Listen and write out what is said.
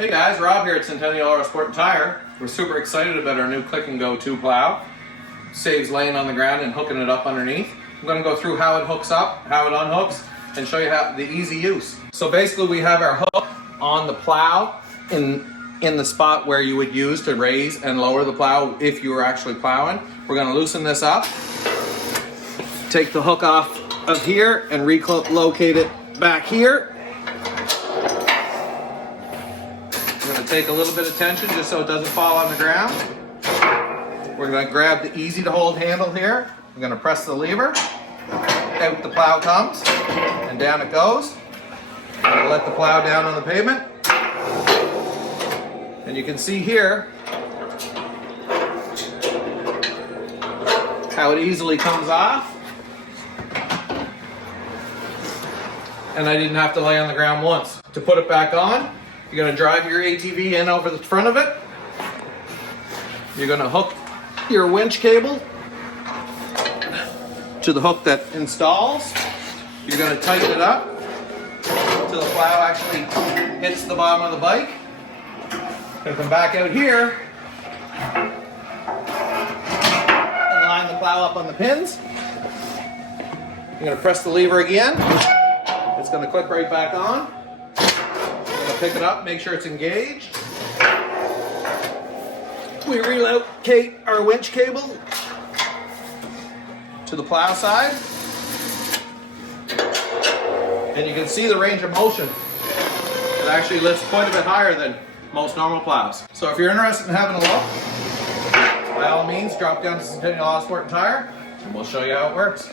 Hey guys, Rob here at Centennial Auto Sport and Tire. We're super excited about our new Click N Go 2 plow. Saves laying on the ground and hooking it up underneath. I'm going to go through how it hooks up, how it unhooks, and show you how the easy use. So basically we have our hook on the plow in the spot where you would use to raise and lower the plow if you were actually plowing. We're going to loosen this up, take the hook off of here and relocate it back here. We're going to take a little bit of tension just so it doesn't fall on the ground. We're going to grab the easy to hold handle here. We're going to press the lever. Out the plow comes and down it goes. We're going to let the plow down on the pavement. And you can see here how it easily comes off. And I didn't have to lay on the ground once. To put it back on, you're going to drive your ATV in over the front of it. You're going to hook your winch cable to the hook that installs. You're going to tighten it up until the plow actually hits the bottom of the bike. Going to come back out here and line the plow up on the pins. You're going to press the lever again. It's going to click right back on. You're going to pick it up, make sure it's engaged. We relocate our winch cable to the plow side. And you can see the range of motion. It actually lifts quite a bit higher than most normal plows. So if you're interested in having a look, by all means, drop down to Centennial Auto Sport and Tire, and we'll show you how it works.